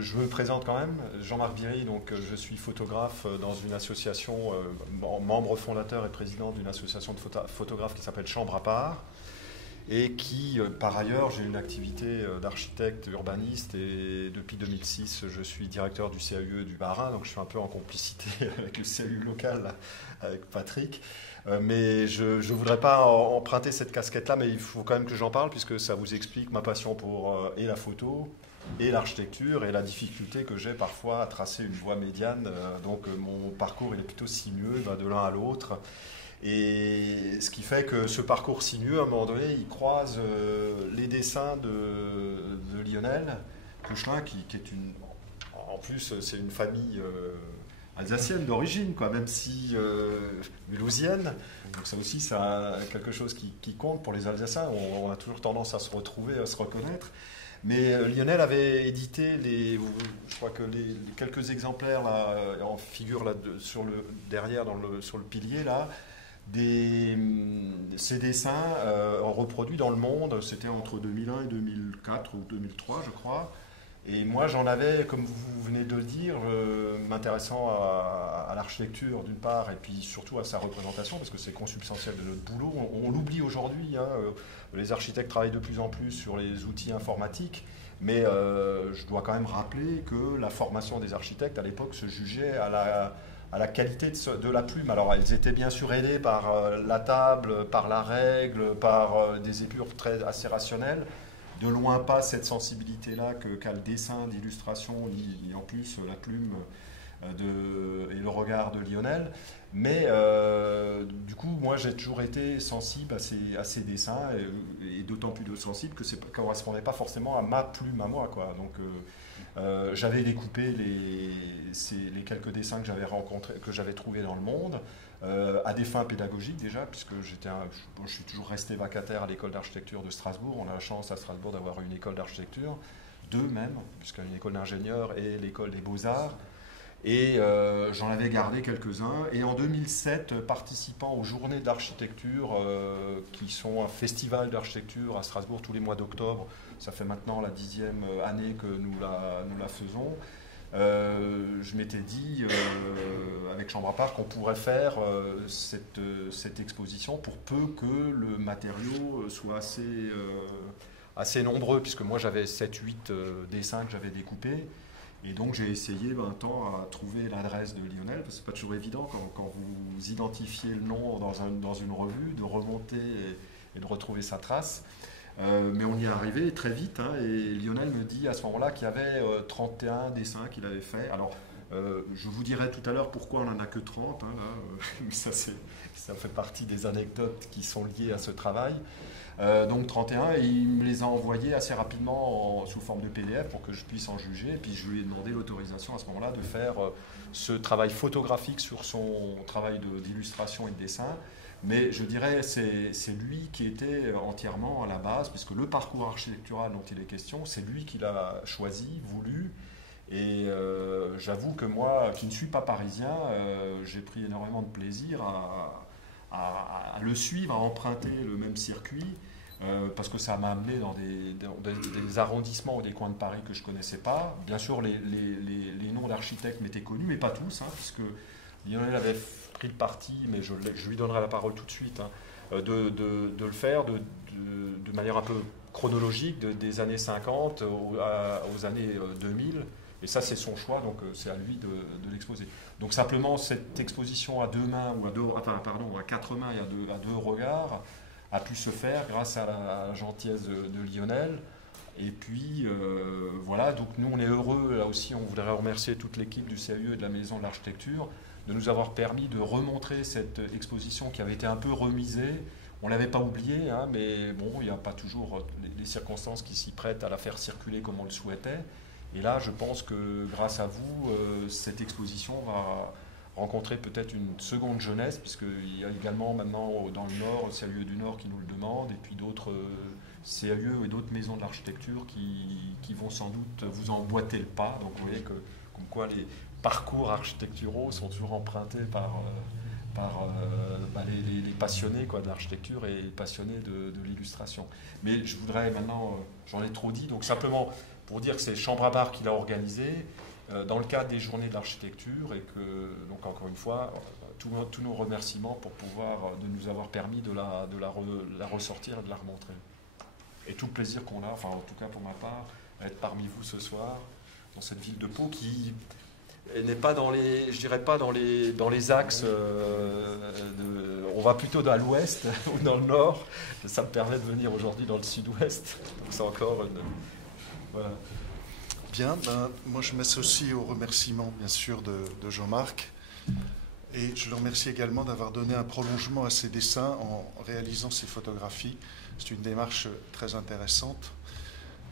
je me présente quand même, Jean-Marc Viry, donc je suis photographe dans une association, membre fondateur et président d'une association de photographes qui s'appelle Chambre à part, et qui, par ailleurs, j'ai une activité d'architecte urbaniste, et depuis 2006, je suis directeur du CAUE du Bas-Rhin, donc je suis un peu en complicité avec le CAUE local, là, avec Patrick. Mais je ne voudrais pas emprunter cette casquette-là, mais il faut quand même que j'en parle, puisque ça vous explique ma passion pour et la photo, et l'architecture, et la difficulté que j'ai parfois à tracer une voie médiane. Donc mon parcours il est plutôt sinueux, il va de l'un à l'autre. Et ce qui fait que ce parcours sinueux, à un moment donné, il croise les dessins de Lionel Kouchelin, qui est une... En plus, c'est une famille alsacienne d'origine, quoi, même si mulhousienne. Donc ça aussi, ça a quelque chose qui compte pour les Alsaciens. On a toujours tendance à se retrouver, à se reconnaître. Mais Lionel avait édité, je crois que les quelques exemplaires là, en figure là, derrière sur le pilier, là, ces dessins reproduits dans le monde. C'était entre 2001 et 2004 ou 2003, je crois. Et moi, j'en avais, comme vous venez de le dire, m'intéressant à l'architecture d'une part, et puis surtout à sa représentation, parce que c'est consubstantiel de notre boulot. On l'oublie aujourd'hui, hein, les architectes travaillent de plus en plus sur les outils informatiques, mais je dois quand même rappeler que la formation des architectes, à l'époque, se jugeait à la qualité de la plume. Alors, elles étaient bien sûr aidées par la table, par la règle, par des épures assez rationnelles. De loin pas cette sensibilité-là qu'a le dessin d'illustration, ni en plus la plume et le regard de Lionel. Mais du coup, moi j'ai toujours été sensible à ces dessins, et d'autant plus sensible que ça ne correspondait pas forcément à ma plume à moi, quoi. Donc j'avais découpé les quelques dessins que j'avais trouvés dans le monde. À des fins pédagogiques déjà, puisque je suis toujours resté vacataire à l'école d'architecture de Strasbourg. On a la chance à Strasbourg d'avoir une école d'architecture, deux même, puisqu'il y a une école d'ingénieurs et l'école des beaux-arts. Et j'en avais gardé quelques-uns. Et en 2007, participant aux journées d'architecture, qui sont un festival d'architecture à Strasbourg tous les mois d'octobre, ça fait maintenant la 10e année que nous la faisons. Je m'étais dit avec Chambre à part qu'on pourrait faire cette exposition pour peu que le matériau soit assez nombreux, puisque moi j'avais 7-8 dessins que j'avais découpés, et donc j'ai essayé un temps à trouver l'adresse de Lionel, parce que c'est pas toujours évident quand vous identifiez le nom dans une revue, de remonter et de retrouver sa trace. Mais on y est arrivé très vite, hein, et Lionel me dit à ce moment-là qu'il y avait 31 dessins qu'il avait fait. Alors, je vous dirai tout à l'heure pourquoi on n'en a que 30, hein, là, ça fait partie des anecdotes qui sont liées à ce travail. Donc 31, et il me les a envoyés assez rapidement sous forme de PDF pour que je puisse en juger. Et puis je lui ai demandé l'autorisation à ce moment-là de faire ce travail photographique sur son travail d'illustration et de dessin. Mais je dirais c'est lui qui était entièrement à la base, puisque le parcours architectural dont il est question, c'est lui qui l'a choisi, voulu. Et j'avoue que moi, qui ne suis pas parisien, j'ai pris énormément de plaisir à le suivre, à emprunter le même circuit, parce que ça m'a amené dans des arrondissements ou des coins de Paris que je ne connaissais pas. Bien sûr, les noms d'architectes m'étaient connus, mais pas tous, hein, puisque Lionel avait pris le parti, mais je lui donnerai la parole tout de suite, hein, de le faire de manière un peu chronologique, des années 50 aux années 2000. Et ça, c'est son choix, donc c'est à lui de l'exposer. Donc simplement, cette exposition à deux mains, ou à quatre mains et à deux regards, a pu se faire grâce à la gentillesse de Lionel. Et puis, voilà, donc nous, on est heureux, là aussi, on voudrait remercier toute l'équipe du CAUE et de la Maison de l'Architecture de nous avoir permis de remontrer cette exposition qui avait été un peu remisée. On ne l'avait pas oubliée, hein, mais bon, il n'y a pas toujours les circonstances qui s'y prêtent à la faire circuler comme on le souhaitait. Et là, je pense que grâce à vous, cette exposition va rencontrer peut-être une seconde jeunesse, puisqu'il y a également maintenant dans le Nord, le CAUE du Nord qui nous le demande, et puis d'autres CAUE et d'autres maisons de l'architecture qui vont sans doute vous emboîter le pas. Donc vous voyez comme quoi les parcours architecturaux sont toujours empruntés par les passionnés de l'architecture et les passionnés de l'illustration. Mais je voudrais maintenant, j'en ai trop dit, donc simplement pour dire que c'est Chambre à Bar qui l'a organisé dans le cadre des journées de l'architecture et que, donc encore une fois, tous nos remerciements pour pouvoir, de nous avoir permis de la ressortir et de la remontrer. Et tout le plaisir qu'on a, enfin en tout cas pour ma part, à être parmi vous ce soir, dans cette ville de Pau qui n'est pas dans les, je dirais pas dans les axes, on va plutôt à l'ouest ou dans le nord. Ça me permet de venir aujourd'hui dans le sud-ouest. Donc c'est encore voilà. Bien, moi je m'associe aux remerciements bien sûr de Jean-Marc. Et je le remercie également d'avoir donné un prolongement à ses dessins en réalisant ses photographies. C'est une démarche très intéressante.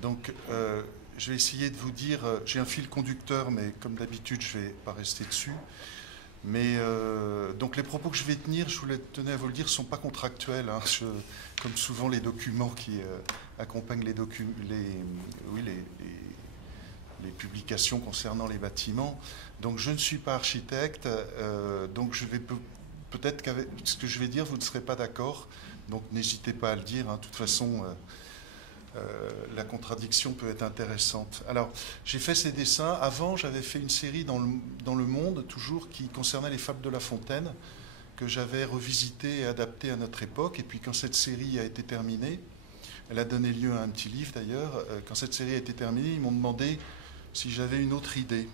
Donc, je vais essayer de vous dire, j'ai un fil conducteur, mais comme d'habitude, je ne vais pas rester dessus. Mais donc, les propos que je vais tenir, je voulais tenir à vous le dire, ne sont pas contractuels. Hein. Comme souvent, les documents qui accompagnent les publications concernant les bâtiments. Donc je ne suis pas architecte, donc je vais peut-être qu'avec ce que je vais dire, vous ne serez pas d'accord. Donc n'hésitez pas à le dire. Hein. De toute façon, la contradiction peut être intéressante. Alors, j'ai fait ces dessins. Avant, j'avais fait une série dans le Monde, toujours, qui concernait les fables de La Fontaine, que j'avais revisité et adapté à notre époque. Et puis quand cette série a été terminée, elle a donné lieu à un petit livre d'ailleurs, quand cette série a été terminée, ils m'ont demandé si j'avais une autre idée.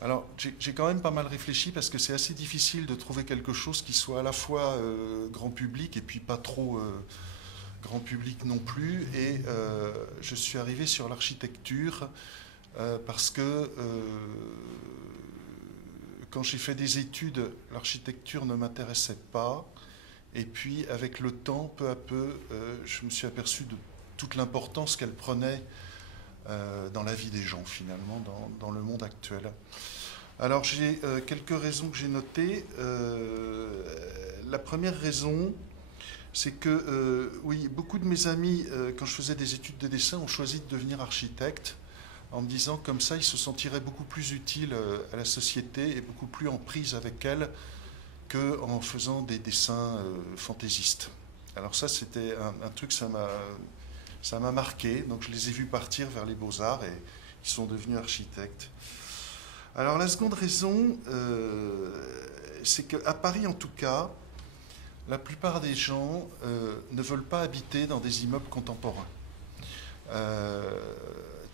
Alors, j'ai quand même pas mal réfléchi parce que c'est assez difficile de trouver quelque chose qui soit à la fois grand public et puis pas trop grand public non plus. Et je suis arrivé sur l'architecture parce que quand j'ai fait des études, l'architecture ne m'intéressait pas. Et puis, avec le temps, peu à peu, je me suis aperçu de toute l'importance qu'elle prenait dans la vie des gens, finalement, dans le monde actuel. Alors, j'ai quelques raisons que j'ai notées. La première raison, c'est que, oui, beaucoup de mes amis, quand je faisais des études de dessin, ont choisi de devenir architectes, en me disant, comme ça, ils se sentiraient beaucoup plus utiles à la société et beaucoup plus en prise avec elle qu'en faisant des dessins fantaisistes. Alors ça, c'était un truc, ça m'a marqué. Donc je les ai vus partir vers les beaux-arts et ils sont devenus architectes. Alors la seconde raison, c'est qu'à Paris en tout cas, la plupart des gens ne veulent pas habiter dans des immeubles contemporains.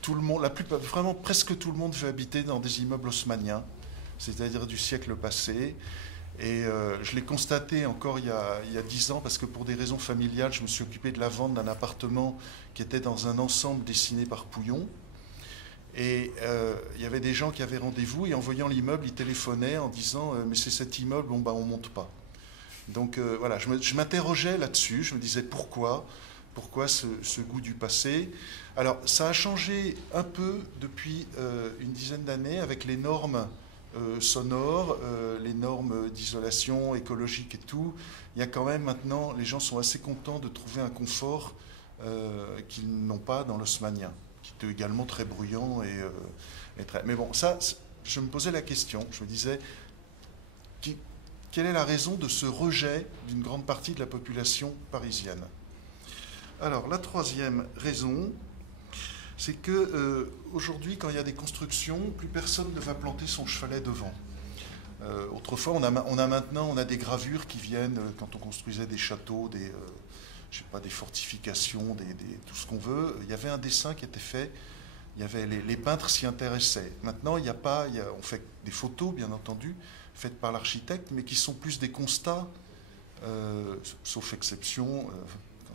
Tout le monde, vraiment presque tout le monde veut habiter dans des immeubles haussmanniens, c'est-à-dire du siècle passé. Et je l'ai constaté encore il y a 10 ans, parce que pour des raisons familiales, je me suis occupé de la vente d'un appartement qui était dans un ensemble dessiné par Pouillon. Et il y avait des gens qui avaient rendez-vous, et en voyant l'immeuble, ils téléphonaient en disant « mais c'est cet immeuble, bon, bah, on ne monte pas ». Donc voilà, je m'interrogeais là-dessus, je me disais pourquoi ce goût du passé. Alors ça a changé un peu depuis une dizaine d'années avec les normes sonores, les normes d'isolation écologique et tout. Il y a quand même maintenant, les gens sont assez contents de trouver un confort qu'ils n'ont pas dans l'haussmannien, qui est également très bruyant et très... Mais bon, ça, je me posais la question, je me disais, quelle est la raison de ce rejet d'une grande partie de la population parisienne? Alors, la troisième raison, c'est que aujourd'hui, quand il y a des constructions, plus personne ne va planter son chevalet devant. Autrefois, on a des gravures qui viennent quand on construisait des châteaux, je sais pas, des fortifications, tout ce qu'on veut. Il y avait un dessin qui était fait. Il y avait les peintres s'y intéressaient. Maintenant, on fait des photos, bien entendu, faites par l'architecte, mais qui sont plus des constats, sauf exception.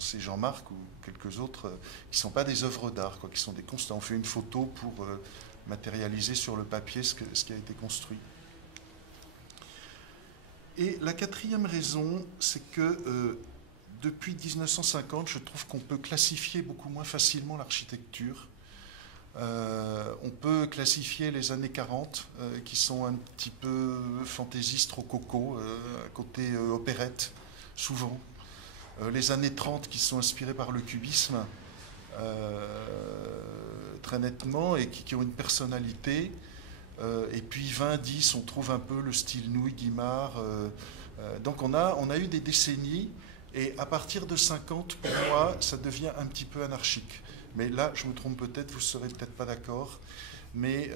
C'est Jean-Marc ou quelques autres, qui ne sont pas des œuvres d'art, qui sont des constats. On fait une photo pour matérialiser sur le papier ce qui a été construit. Et la quatrième raison, c'est que depuis 1950, je trouve qu'on peut classifier beaucoup moins facilement l'architecture. On peut classifier les années 40, qui sont un petit peu fantaisistes, rococo, côté opérette, souvent. Les années 30 qui sont inspirées par le cubisme très nettement et qui ont une personnalité. Et puis 20-10, on trouve un peu le style Nouy, Guimard. Donc on a eu des décennies et à partir de 50, pour moi, ça devient un petit peu anarchique. Mais là, je me trompe peut-être, vous ne serez peut-être pas d'accord, mais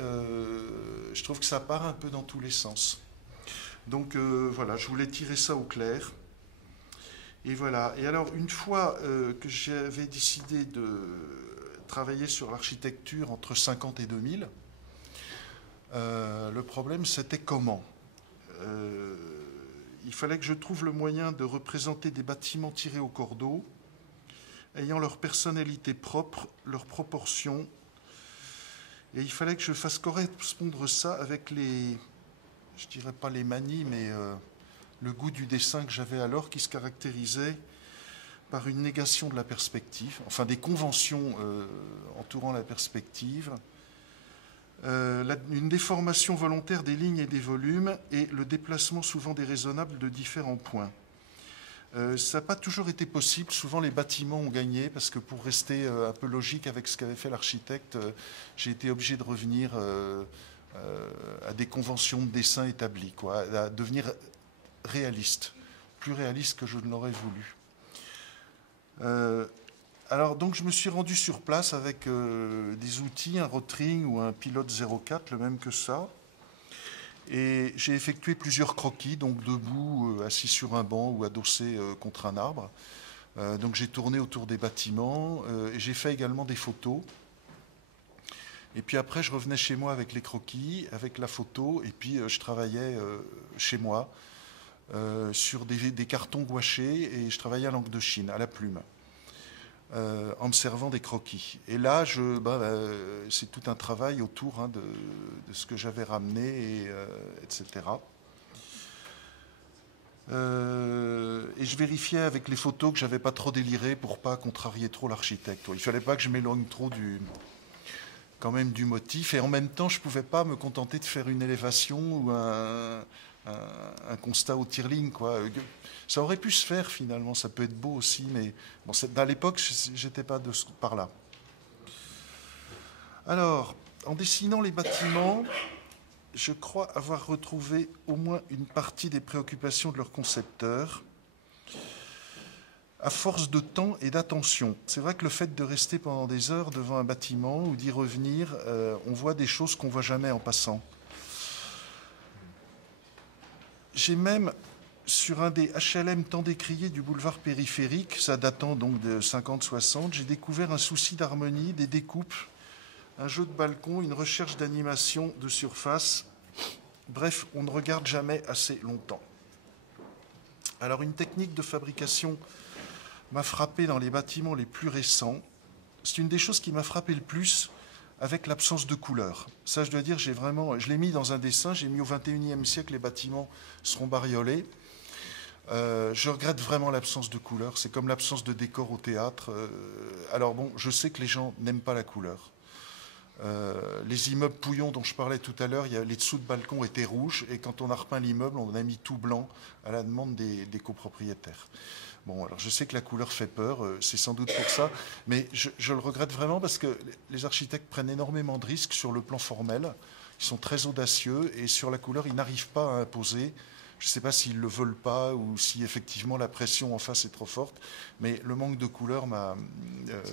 je trouve que ça part un peu dans tous les sens. Donc voilà, je voulais tirer ça au clair. Et voilà. Et alors, une fois que j'avais décidé de travailler sur l'architecture entre 50 et 2000, le problème, c'était comment. Il fallait que je trouve le moyen de représenter des bâtiments tirés au cordeau, ayant leur personnalité propre, leurs proportions. Et il fallait que je fasse correspondre ça avec les, je dirais pas les manies, mais le goût du dessin que j'avais alors, qui se caractérisait par une négation de la perspective, enfin des conventions entourant la perspective, une déformation volontaire des lignes et des volumes et le déplacement souvent déraisonnable de différents points. Ça n'a pas toujours été possible. Souvent, les bâtiments ont gagné parce que pour rester un peu logique avec ce qu'avait fait l'architecte, j'ai été obligé de revenir à des conventions de dessin établies, quoi, à devenir réaliste, plus réaliste que je ne l'aurais voulu. Alors, donc, je me suis rendu sur place avec des outils, un Rotring ou un Pilote 04, le même que ça. Et j'ai effectué plusieurs croquis, donc debout, assis sur un banc ou adossé contre un arbre. Donc j'ai tourné autour des bâtiments et j'ai fait également des photos. Et puis après, je revenais chez moi avec les croquis, avec la photo, et puis je travaillais chez moi sur des cartons gouachés et je travaillais à l'encre de Chine, à la plume. En me servant des croquis. Et là, c'est tout un travail autour de ce que j'avais ramené, etc. Et je vérifiais avec les photos que j'avais pas trop déliré pour pas contrarier trop l'architecte. Il fallait pas que je m'éloigne trop quand même du motif. Et en même temps, je pouvais pas me contenter de faire une élévation ou un constat au tir-ligne, quoi. Ça aurait pu se faire finalement, ça peut être beau aussi, mais bon, à l'époque, j'étais pas par là. Alors, en dessinant les bâtiments, je crois avoir retrouvé au moins une partie des préoccupations de leurs concepteurs, à force de temps et d'attention. C'est vrai que le fait de rester pendant des heures devant un bâtiment ou d'y revenir, on voit des choses qu'on ne voit jamais en passant. J'ai même, sur un des HLM tant décriés du boulevard périphérique, ça datant donc de 50-60, j'ai découvert un souci d'harmonie, des découpes, un jeu de balcon, une recherche d'animation de surface. Bref, on ne regarde jamais assez longtemps. Alors, une technique de fabrication m'a frappé dans les bâtiments les plus récents. C'est une des choses qui m'a frappé le plus avec l'absence de couleur. Ça, je dois dire, je l'ai mis dans un dessin, j'ai mis au XXIe siècle, les bâtiments seront bariolés. Je regrette vraiment l'absence de couleur. C'est comme l'absence de décor au théâtre. Alors bon, je sais que les gens n'aiment pas la couleur. Les immeubles Pouillon dont je parlais tout à l'heure, les dessous de balcon étaient rouges et quand on a repeint l'immeuble, on a mis tout blanc à la demande des copropriétaires. Bon, alors je sais que la couleur fait peur, c'est sans doute pour ça, mais je le regrette vraiment parce que les architectes prennent énormément de risques sur le plan formel. Ils sont très audacieux et sur la couleur, ils n'arrivent pas à imposer. Je ne sais pas s'ils ne le veulent pas ou si effectivement la pression en face est trop forte, mais le manque de couleur,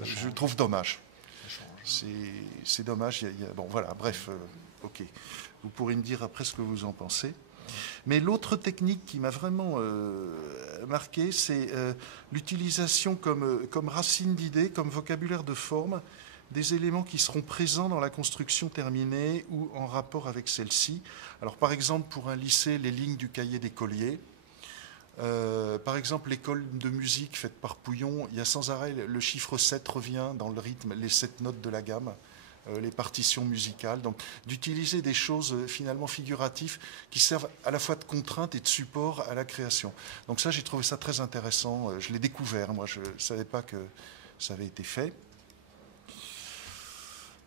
je le trouve dommage. C'est dommage. Bon, voilà, bref, ok. Vous pourrez me dire après ce que vous en pensez. Mais l'autre technique qui m'a vraiment marqué, c'est l'utilisation comme racine d'idées, comme vocabulaire de forme, des éléments qui seront présents dans la construction terminée ou en rapport avec celle-ci. Alors, par exemple, pour un lycée, les lignes du cahier d'écolier. Par exemple, l'école de musique faite par Pouillon, il y a sans arrêt le chiffre 7 revient dans le rythme, les 7 notes de la gamme, les partitions musicales. Donc, d'utiliser des choses finalement figuratives qui servent à la fois de contrainte et de support à la création. Donc ça, j'ai trouvé ça très intéressant. Je l'ai découvert, moi, je ne savais pas que ça avait été fait.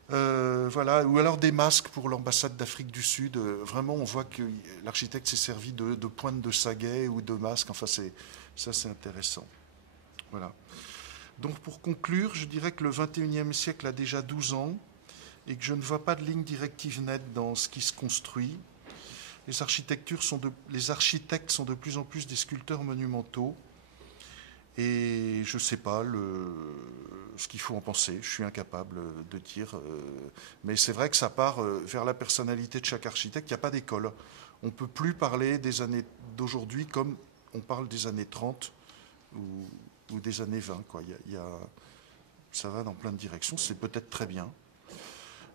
Voilà, ou alors des masques pour l'ambassade d'Afrique du Sud. Vraiment, on voit que l'architecte s'est servi de pointes de Saguet ou de masques. Enfin, ça, c'est intéressant. Voilà. Donc, pour conclure, je dirais que le XXIe siècle a déjà 12 ans et que je ne vois pas de ligne directive nette dans ce qui se construit. Les architectes sont de plus en plus des sculpteurs monumentaux. Et je ne sais pas ce qu'il faut en penser. Je suis incapable de dire. Mais c'est vrai que ça part vers la personnalité de chaque architecte. Il n'y a pas d'école. On ne peut plus parler des années d'aujourd'hui comme on parle des années 30 ou des années 20. Quoi. Ça va dans plein de directions. C'est peut-être très bien.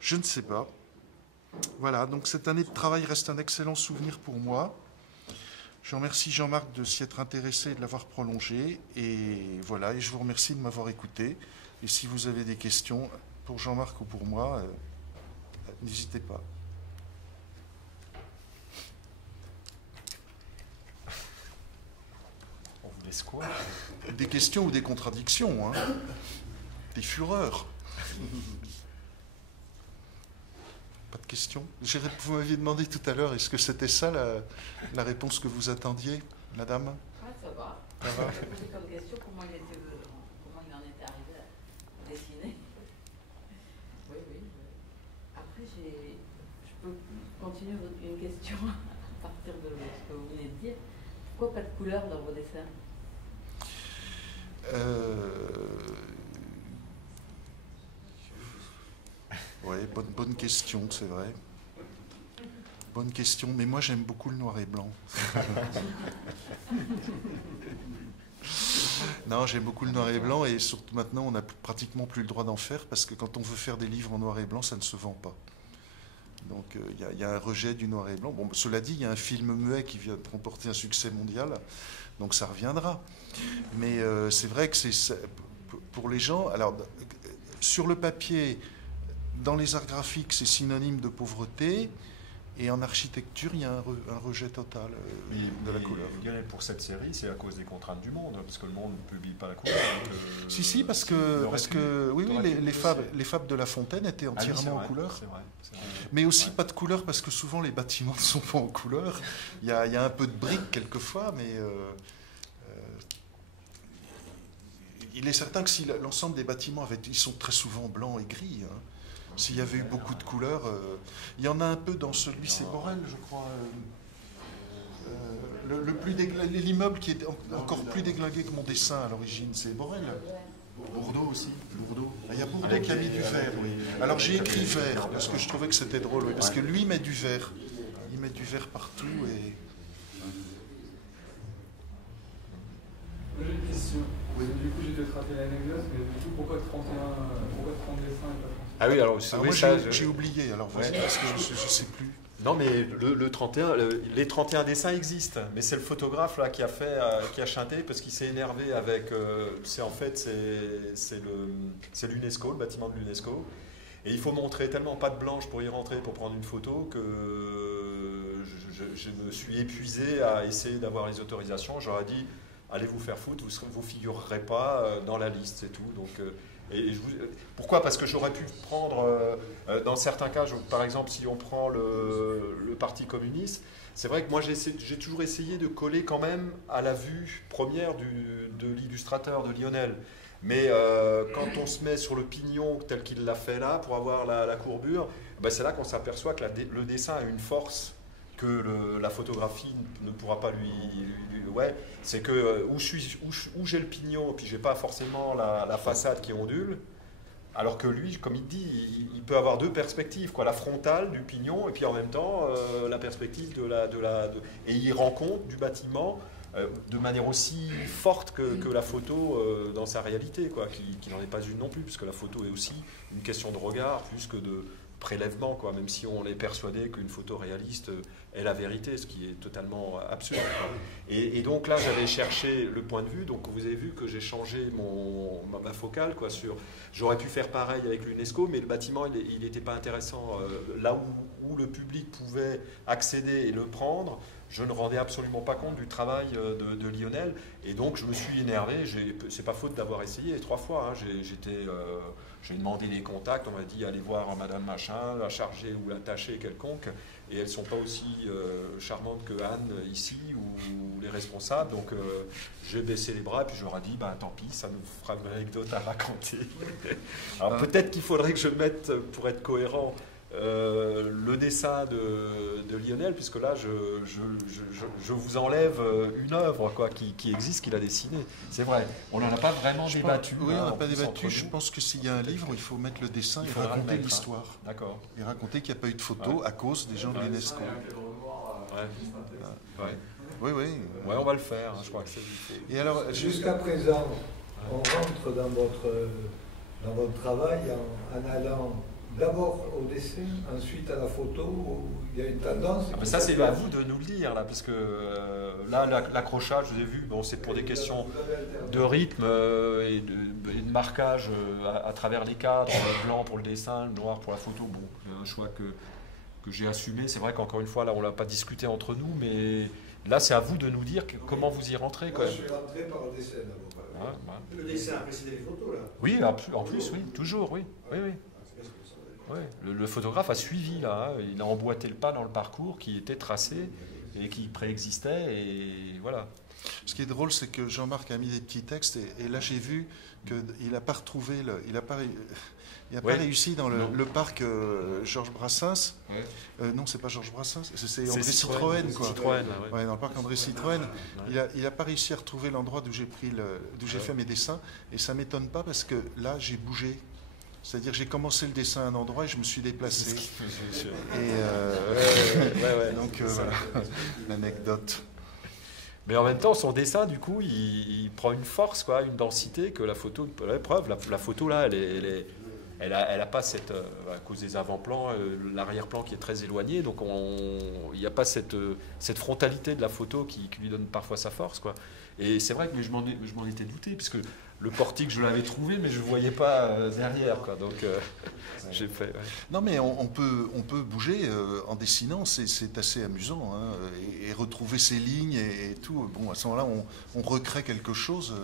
Je ne sais pas. Voilà, donc cette année de travail reste un excellent souvenir pour moi. Je remercie Jean-Marc de s'y être intéressé et de l'avoir prolongé. Et voilà, et je vous remercie de m'avoir écouté. Et si vous avez des questions pour Jean-Marc ou pour moi, n'hésitez pas. On vous laisse quoi? Des questions ou des contradictions, hein. Des fureurs. Pas de questions? Vous m'aviez demandé tout à l'heure, est-ce que c'était ça la réponse que vous attendiez, madame? Oui, ça va. Ça va. J'ai posé comme question comment il en était arrivé à dessiner. Oui, oui. Après, je peux continuer une question à partir de ce que vous venez de dire. Pourquoi pas de couleur dans vos dessins? Oui, bonne question, c'est vrai. Bonne question, mais moi j'aime beaucoup le noir et blanc. Non, j'aime beaucoup le noir et blanc et surtout maintenant on n'a pratiquement plus le droit d'en faire parce que quand on veut faire des livres en noir et blanc, ça ne se vend pas. Donc il y a un rejet du noir et blanc. Bon, cela dit, il y a un film muet qui vient de remporter un succès mondial, donc ça reviendra. Mais c'est vrai que c'est pour les gens. Alors sur le papier, dans les arts graphiques, c'est synonyme de pauvreté. Et en architecture, il y a un rejet total de la couleur. Lionel, pour cette série, c'est à cause des contraintes du monde, parce que le monde ne publie pas la couleur. Donc, si, parce que oui, les fables de La Fontaine étaient entièrement en couleur. C'est vrai. Mais aussi pas de couleur, parce que souvent les bâtiments ne sont pas en couleur. Il y a un peu de briques quelquefois, mais il est certain que si l'ensemble des bâtiments ils sont très souvent blancs et gris. Hein. S'il y avait eu beaucoup de couleurs, il y en a un peu dans celui, c'est Borel, je crois. L'immeuble qui est encore plus déglingué que mon dessin à l'origine, c'est Borel. Lourdeau aussi. Lourdeau. Il y a Bourdeau qui a mis du vert, oui. Alors j'ai écrit vert, parce que je trouvais que c'était drôle, oui, parce que lui met du vert. Il met du vert partout et... J'ai une question. Oui. Du coup, j'ai peut-être raté l'anecdote, mais du coup, pourquoi 30 dessins et pas 30? Ah oui, alors j'ai oublié, alors vas-y, parce que je ne sais plus. Non, mais le 31, les 31 dessins existent, mais c'est le photographe là qui a chanté parce qu'il s'est énervé avec. C'est l'UNESCO, le bâtiment de l'UNESCO, et il faut montrer tellement patte blanche pour y rentrer pour prendre une photo que je me suis épuisé à essayer d'avoir les autorisations. J'aurais dit allez vous faire foutre, vous figurerez pas dans la liste, c'est tout. Donc pourquoi? Parce que j'aurais pu prendre, dans certains cas, par exemple, si on prend le Parti communiste, c'est vrai que moi j'ai toujours essayé de coller quand même à la vue première de l'illustrateur, de Lionel. Mais quand on se met sur le pignon tel qu'il l'a fait là, pour avoir la courbure, ben c'est là qu'on s'aperçoit que le dessin a une force que la photographie ne pourra pas lui c'est que où j'ai le pignon, et puis j'ai pas forcément la façade qui ondule, alors que lui, comme il dit, il peut avoir deux perspectives, quoi, la frontale du pignon, et puis en même temps la perspective et il rend compte du bâtiment de manière aussi forte que la photo dans sa réalité, quoi, qui n'en est pas une non plus, puisque la photo est aussi une question de regard plus que de prélèvement, quoi, même si on est persuadé qu'une photo réaliste est la vérité, ce qui est totalement absurde. Et donc là, j'avais cherché le point de vue, donc vous avez vu que j'ai changé ma focale, quoi, j'aurais pu faire pareil avec l'UNESCO, mais le bâtiment, il n'était pas intéressant. Là où le public pouvait accéder et le prendre, je ne rendais absolument pas compte du travail de Lionel, et donc je me suis énervé. C'est pas faute d'avoir essayé 3 fois, hein. J'ai demandé les contacts, on m'a dit allez voir Madame Machin, la chargée ou l'attachée quelconque, et elles ne sont pas aussi charmantes que Anne ici ou les responsables, donc j'ai baissé les bras et puis je leur ai dit tant pis, ça nous fera une anecdote à raconter. Alors peut-être qu'il faudrait que je mette, pour être cohérent, le dessin de Lionel, puisque là, je vous enlève une œuvre quoi, qui existe, qu'il a dessinée. C'est vrai, on n'en a pas vraiment débattu. Oui, on n'a pas plus débattu. entre Je nous. pense que s'il y a un livre, il faut mettre le dessin et faudra le raconter mettre, l'histoire. hein. D'accord. Et raconter qu'il n'y a pas eu de photo à cause des gens de l'UNESCO. Ouais. Oui, oui. Ouais, on va le faire, hein, je crois que c'est... Et alors, Jusqu'à présent, on rentre dans votre travail en allant d'abord au dessin, ensuite à la photo, où il y a une tendance. Ah, mais ça, c'est à vous de nous le dire, là, parce que là, l'accrochage, je vous ai vu, bon, c'est pour des questions de rythme et de marquage à travers les cadres, le blanc pour le dessin, le noir pour la photo. Bon, c'est un choix que j'ai assumé. C'est vrai qu'encore une fois, là, on ne l'a pas discuté entre nous, mais là, c'est à vous de nous dire comment vous y rentrez. Quand Moi, même. je suis rentré par le dessin d'abord. Ouais. Le dessin a précédé les photos, là. Oui, en plus, oui, toujours, oui. Oui. Ouais, le photographe a suivi là, hein, il a emboîté le pas dans le parcours qui était tracé et qui préexistait et voilà. ce qui est drôle, c'est que Jean-Marc a mis des petits textes et là j'ai vu qu'il n'a pas retrouvé, il n'a pas réussi dans le parc Georges Brassens. Ouais. Non, c'est pas Georges Brassens, c'est André Citroën, quoi. Citroën, Ouais, dans le parc André Citroën, il a pas réussi à retrouver l'endroit d'où j'ai fait mes dessins et ça m'étonne pas parce que là j'ai bougé. C'est-à-dire j'ai commencé le dessin à un endroit et je me suis déplacé. Donc voilà, l'anecdote. Mais en même temps, son dessin, du coup, il prend une force, quoi, une densité que la photo ne peut pas. La preuve, la photo là, elle a pas cette, à cause des avant-plans, l'arrière-plan qui est très éloigné, donc il n'y a pas cette frontalité de la photo qui lui donne parfois sa force, quoi. Et c'est vrai que je m'en étais douté, puisque le portique, je l'avais trouvé, mais je ne voyais pas derrière, quoi. Donc j'ai fait. Ouais. Non, mais on peut bouger en dessinant, c'est assez amusant, hein, et retrouver ses lignes et tout. Bon, à ce moment-là, on recrée quelque chose.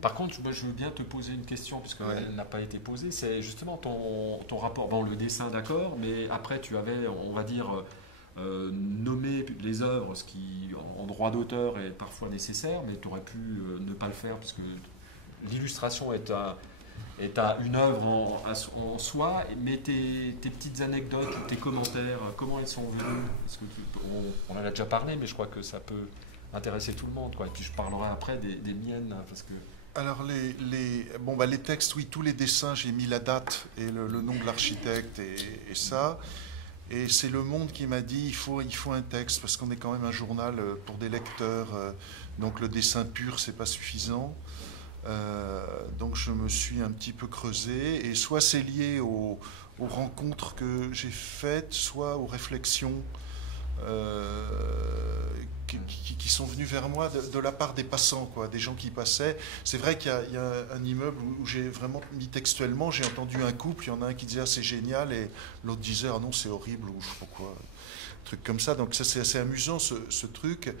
Par contre, je veux bien te poser une question, puisqu'elle n'a pas été posée. C'est justement ton rapport. Bon, le dessin, d'accord, mais après, tu avais, on va dire, nommé les œuvres, ce qui, en droit d'auteur, est parfois nécessaire, mais tu aurais pu ne pas le faire, parce que l'illustration est une œuvre en soi, mais tes petites anecdotes, tes commentaires, comment ils sont venus? Parce que on en a déjà parlé, mais je crois que ça peut intéresser tout le monde, quoi. Et puis je parlerai après des miennes, parce que... Alors les textes, oui, tous les dessins, j'ai mis la date et le nom de l'architecte et ça. Et c'est Le Monde qui m'a dit il faut un texte parce qu'on est quand même un journal pour des lecteurs. Donc le dessin pur, c'est pas suffisant. Donc je me suis un petit peu creusé. Et soit c'est lié aux rencontres que j'ai faites, soit aux réflexions qui sont venus vers moi de la part des passants, quoi, des gens qui passaient. C'est vrai qu'il y a un immeuble où j'ai vraiment mis textuellement, j'ai entendu un couple, il y en a un qui disait ah, c'est génial et l'autre disait ah non c'est horrible ou je sais pas quoi, un truc comme ça. Donc ça c'est assez amusant ce truc.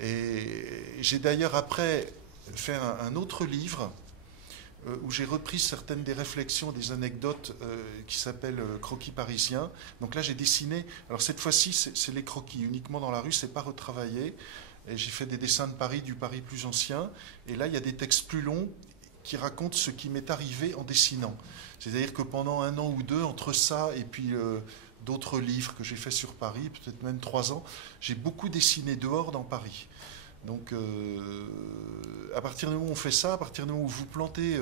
Et j'ai d'ailleurs après fait un autre livre où j'ai repris certaines des réflexions, des anecdotes qui s'appellent Croquis parisiens. Donc là, j'ai dessiné. Alors cette fois-ci, c'est les croquis uniquement dans la rue, c'est pas retravaillé. Et j'ai fait des dessins de Paris, du Paris plus ancien. Et là, il y a des textes plus longs qui racontent ce qui m'est arrivé en dessinant. C'est-à-dire que pendant 1 an ou 2, entre ça et puis d'autres livres que j'ai fait sur Paris, peut-être même 3 ans, j'ai beaucoup dessiné dehors dans Paris. Donc, à partir du moment où on fait ça, à partir du moment où vous plantez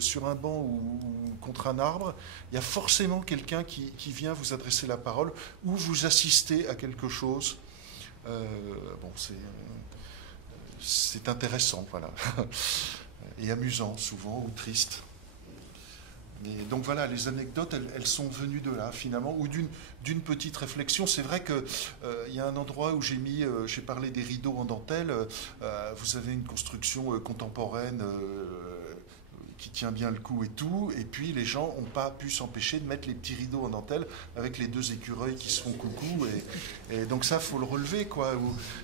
sur un banc ou contre un arbre, il y a forcément quelqu'un qui vient vous adresser la parole ou vous assister à quelque chose. Bon, c'est intéressant, voilà, et amusant souvent ou triste. Et donc voilà, les anecdotes, elles sont venues de là finalement, ou d'une petite réflexion. C'est vrai qu'il y a un endroit où j'ai parlé des rideaux en dentelle. Vous avez une construction contemporaine qui tient bien le coup et tout, et puis les gens n'ont pas pu s'empêcher de mettre les petits rideaux en dentelle avec les 2 écureuils qui se font coucou, et donc ça, faut le relever, quoi.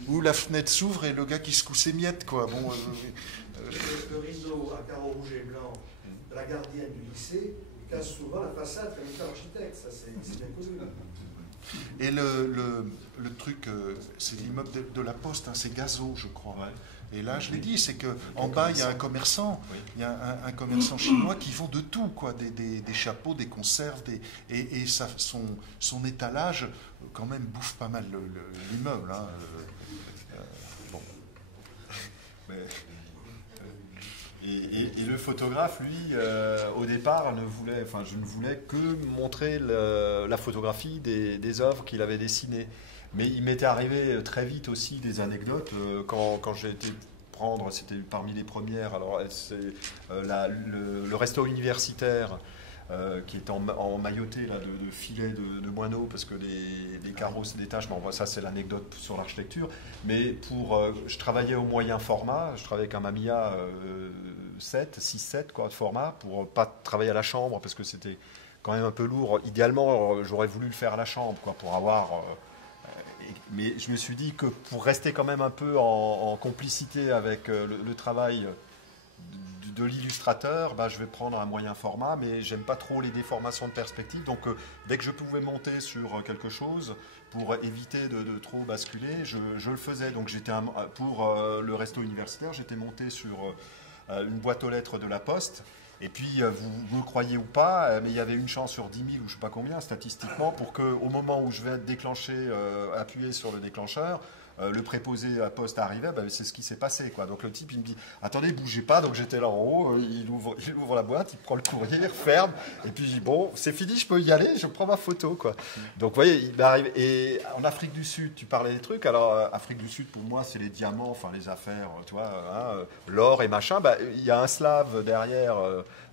Ou la fenêtre s'ouvre et le gars qui secoue ses miettes, quoi. Bon, le rideau à carreaux rouges et blancs, la gardienne du lycée casse souvent la façade comme fait l'architecte, ça c'est bien connu. Et le truc, c'est l'immeuble de la Poste, hein, c'est Gazo, je crois. Et là, je l'ai dit, c'est qu'en bas, il y a un commerçant, Oui. il y a un commerçant chinois qui vend de tout, quoi, des chapeaux, des conserves, et son étalage, quand même, bouffe pas mal l'immeuble. Hein. Bon. Et le photographe, lui, au départ, je ne voulais que montrer la photographie des œuvres qu'il avait dessinées. Mais il m'était arrivé très vite aussi des anecdotes quand j'ai été prendre, c'était parmi les premières, alors c'est le resto universitaire qui est emmailloté là, de filets de moineaux parce que les carreaux se détachent. Bon, ça c'est l'anecdote sur l'architecture. Mais je travaillais au moyen format, je travaillais avec un Mamiya 6-7 quoi, de format pour pas travailler à la chambre parce que c'était quand même un peu lourd. Idéalement, j'aurais voulu le faire à la chambre quoi, pour avoir... mais je me suis dit que pour rester quand même un peu en complicité avec le travail de l'illustrateur, je vais prendre un moyen format, mais j'aime pas trop les déformations de perspective. Donc dès que je pouvais monter sur quelque chose, pour éviter de trop basculer, je le faisais. Donc pour le resto universitaire, j'étais monté sur une boîte aux lettres de la Poste. Et puis, vous le croyez ou pas, mais il y avait une chance sur 10 000 ou je ne sais pas combien, statistiquement, pour qu'au moment où je vais déclencher, appuyer sur le déclencheur, le préposé à poste arrivait, c'est ce qui s'est passé, quoi. Donc le type, il me dit, attendez, bougez pas. Donc j'étais là en haut, il ouvre la boîte, il prend le courrier, il referme, et puis je dis, bon, c'est fini, je peux y aller, je prends ma photo, quoi. Donc vous voyez, il m'arrive. Et en Afrique du Sud, tu parlais des trucs, alors Afrique du Sud, pour moi, c'est les diamants, enfin les affaires, tu vois, l'or et machin. Il y a un slave derrière,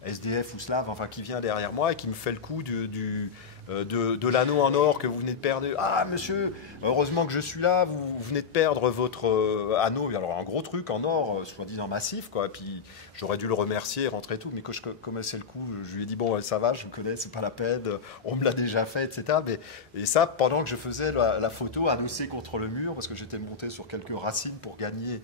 SDF ou slave, enfin qui vient derrière moi et qui me fait le coup de l'anneau en or que vous venez de perdre. Ah monsieur, heureusement que je suis là, vous venez de perdre votre anneau. Alors un gros truc en or, soi-disant massif, quoi. Et puis j'aurais dû le remercier, rentrer et tout. Mais quand je connaissais le coup, je lui ai dit bon, ça va, je me connais, c'est pas la peine, on me l'a déjà fait, etc. Et ça, pendant que je faisais la photo, adossé contre le mur, parce que j'étais monté sur quelques racines pour gagner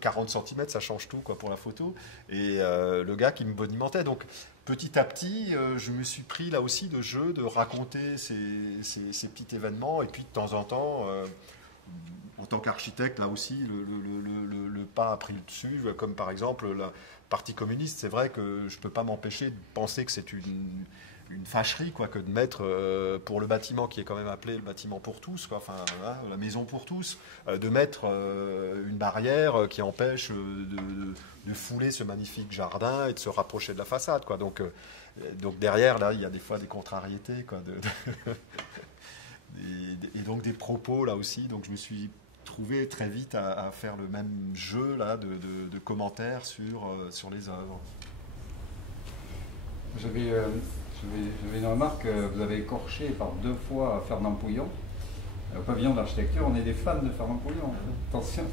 40 cm, ça change tout quoi, pour la photo. Et le gars qui me bonimentait. Donc petit à petit, je me suis pris là aussi de jeu de raconter ces petits événements. Et puis de temps en temps, en tant qu'architecte, là aussi, le pas a pris le dessus. Comme par exemple la Parti communiste. C'est vrai que je ne peux pas m'empêcher de penser que c'est une fâcherie quoi, que de mettre pour le bâtiment qui est quand même appelé le bâtiment pour tous, quoi, enfin, hein, la maison pour tous, de mettre une barrière qui empêche de fouler ce magnifique jardin et de se rapprocher de la façade. Quoi. Donc derrière, là, il y a des fois des contrariétés quoi, et donc des propos là aussi. Donc je me suis trouvé très vite à faire le même jeu là, de commentaires sur les œuvres. J'avais une remarque, vous avez écorché par 2 fois Fernand Pouillon. Au pavillon d'architecture, on est des fans de Fernand Pouillon, attention.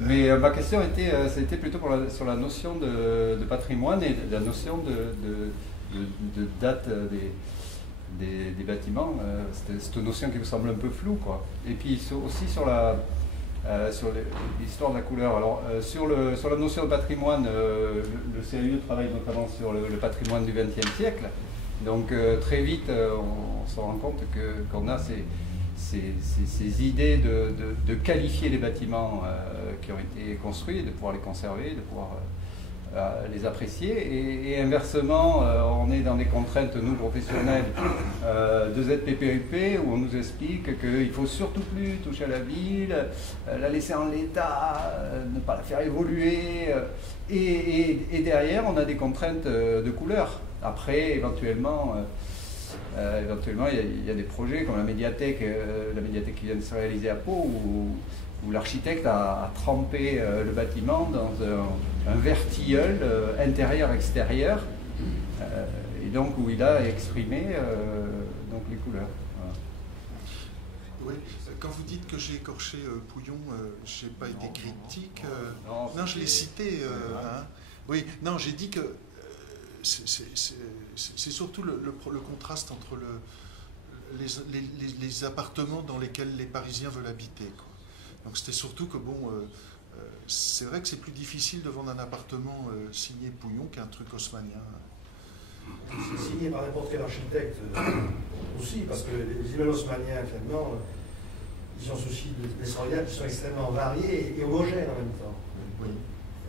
Mais ma question c'était plutôt sur la notion de patrimoine et la notion de date des bâtiments. Cette notion qui vous semble un peu floue, quoi. Et puis aussi sur l'histoire de la couleur. Alors, sur la notion de patrimoine, le CAUE travaille notamment sur le patrimoine du XXe siècle. Donc très vite, on se rend compte qu'on a ces idées de qualifier les bâtiments qui ont été construits, de pouvoir les conserver, de pouvoir les apprécier. Et inversement, on est dans des contraintes, nous, professionnels, de ZPPUP, où on nous explique qu'il ne faut surtout plus toucher à la ville, la laisser en l'état, ne pas la faire évoluer. Et derrière, on a des contraintes de couleur. Après, éventuellement, il y a des projets comme la médiathèque qui vient de se réaliser à Pau, où l'architecte a trempé le bâtiment dans un vert tilleul intérieur-extérieur, et donc où il a exprimé donc les couleurs. Voilà. Oui. Quand vous dites que j'ai écorché Pouillon, je n'ai pas été critique. Non, je l'ai cité. Hein. Oui, non, j'ai dit que c'est surtout le contraste entre les appartements dans lesquels les Parisiens veulent habiter, quoi. Donc c'était surtout que, c'est vrai que c'est plus difficile de vendre un appartement signé Pouillon qu'un truc haussmannien. C'est signé par n'importe quel architecte aussi, parce que les immeubles haussmanniens, finalement, ils ont souci des soriates qui sont extrêmement variés et homogènes en même temps. Oui.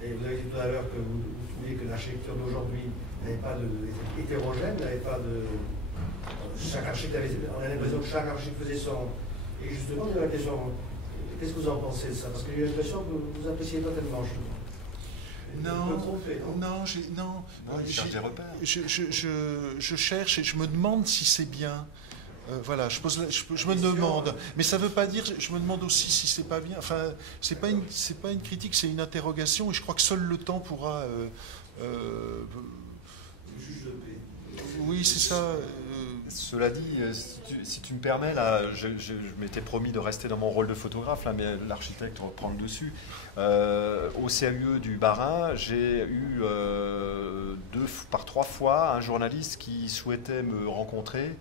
Et vous avez dit tout à l'heure que vous trouviez que l'architecture d'aujourd'hui n'avait pas hétérogène, n'avait pas de... Chaque architecte avait... On a l'impression que chaque architecte faisait son... Et justement, il y a la question, qu'est-ce que vous en pensez de ça? Parce que j'ai l'impression que vous n'appréciez pas tellement, je trouve. Je cherche et je me demande si c'est bien. Voilà, je me demande. Mais ça ne veut pas dire, je me demande aussi si c'est pas bien. Enfin, c'est pas une critique, c'est une interrogation et je crois que seul le temps pourra... juge de paix. Oui, c'est ça. Cela dit, si tu me permets, là, je m'étais promis de rester dans mon rôle de photographe, là, mais l'architecte reprend le dessus. Au CAUE du Bas-Rhin, j'ai eu 3 fois un journaliste qui souhaitait me rencontrer.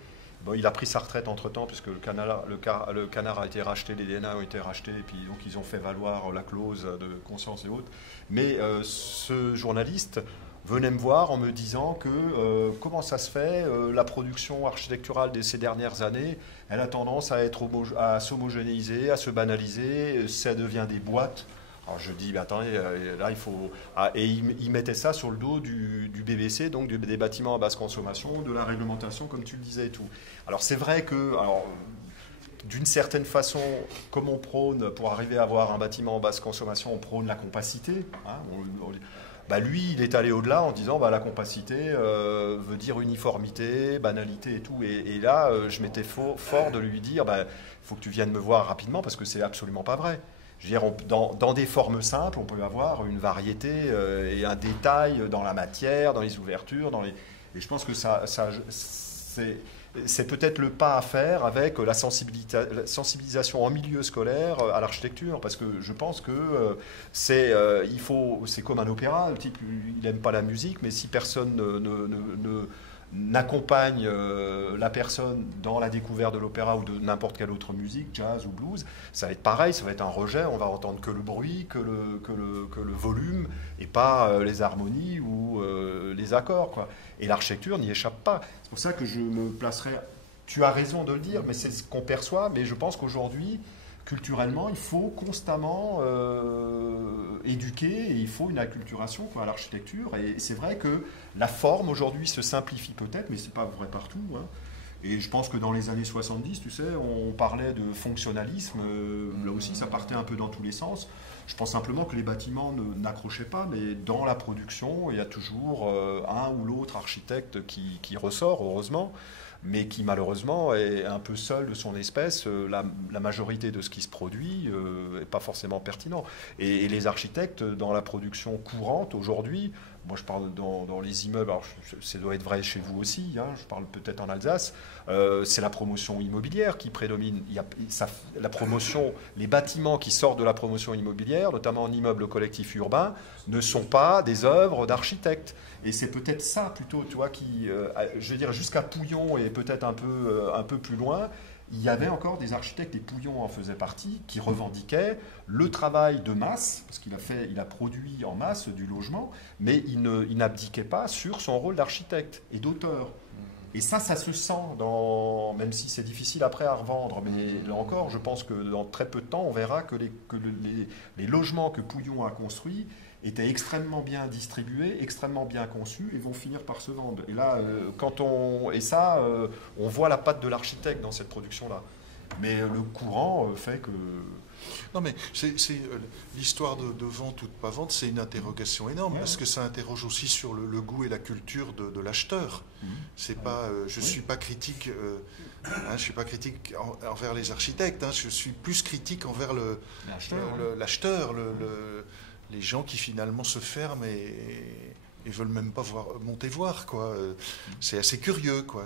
Bon, il a pris sa retraite entre-temps, puisque le canard a été racheté, les DNA ont été rachetés, et puis donc ils ont fait valoir la clause de conscience et autres. Mais ce journaliste venait me voir en me disant que comment ça se fait, la production architecturale de ces dernières années, elle a tendance à s'homogénéiser, à se banaliser, ça devient des boîtes. Alors je dis, mais attendez, là il faut... Ah, et il mettait ça sur le dos du BBC, donc des bâtiments à basse consommation, de la réglementation, comme tu le disais et tout. Alors c'est vrai que... Alors, d'une certaine façon, comme on prône, pour arriver à avoir un bâtiment en basse consommation, on prône la compacité. Hein, bah lui, il est allé au-delà en disant bah, la compacité veut dire uniformité, banalité et tout. Et là, je m'étais fort de lui dire bah, faut que tu viennes me voir rapidement parce que c'est absolument pas vrai. Je veux dire, dans des formes simples, on peut avoir une variété et un détail dans la matière, dans les ouvertures, et je pense que c'est peut-être le pas à faire avec la sensibilisation en milieu scolaire à l'architecture, parce que je pense que c'est comme un opéra, le type il n'aime pas la musique, mais si personne n'accompagne la personne dans la découverte de l'opéra ou de n'importe quelle autre musique, jazz ou blues, ça va être pareil, ça va être un rejet, on va entendre que le bruit, que le volume, et pas les harmonies ou les accords, quoi. Et l'architecture n'y échappe pas. C'est pour ça que je me placerai... Tu as raison de le dire, mais c'est ce qu'on perçoit, mais je pense qu'aujourd'hui, culturellement, il faut constamment éduquer et il faut une acculturation à l'architecture. Et c'est vrai que la forme aujourd'hui se simplifie peut-être, mais ce n'est pas vrai partout. Hein. Et je pense que dans les années 70, tu sais, on parlait de fonctionnalisme. Là aussi, ça partait un peu dans tous les sens. Je pense simplement que les bâtiments n'accrochaient pas, mais dans la production, il y a toujours un ou l'autre architecte qui ressort, heureusement, mais qui malheureusement est un peu seul de son espèce. La majorité de ce qui se produit n'est pas forcément pertinent. Et les architectes, dans la production courante aujourd'hui, moi je parle dans les immeubles, alors ça doit être vrai chez vous aussi, hein, je parle peut-être en Alsace, c'est la promotion immobilière qui prédomine. La promotion, les bâtiments qui sortent de la promotion immobilière, notamment en immeubles collectifs urbains, ne sont pas des œuvres d'architectes. Et c'est peut-être ça plutôt, tu vois, je veux dire, jusqu'à Pouillon et peut-être un peu plus loin, il y avait encore des architectes, et Pouillon en faisait partie, qui revendiquaient le travail de masse, parce qu'il a produit en masse du logement, mais il n'abdiquait pas sur son rôle d'architecte et d'auteur. Et ça se sent, même si c'est difficile après à revendre, mais là encore, je pense que dans très peu de temps, on verra que les logements que Pouillon a construits étaient extrêmement bien distribués, extrêmement bien conçus et vont finir par se vendre. Et là, on voit la patte de l'architecte dans cette production-là. Mais le courant fait que... Non, mais l'histoire de vente ou de pas vente, c'est une interrogation énorme, parce que ça interroge aussi sur le goût et la culture de l'acheteur. C'est pas, je suis pas critique, je suis pas critique envers les architectes. Je suis plus critique envers l'acheteur, les gens qui finalement se ferment et veulent même pas monter voir, quoi. C'est assez curieux, quoi.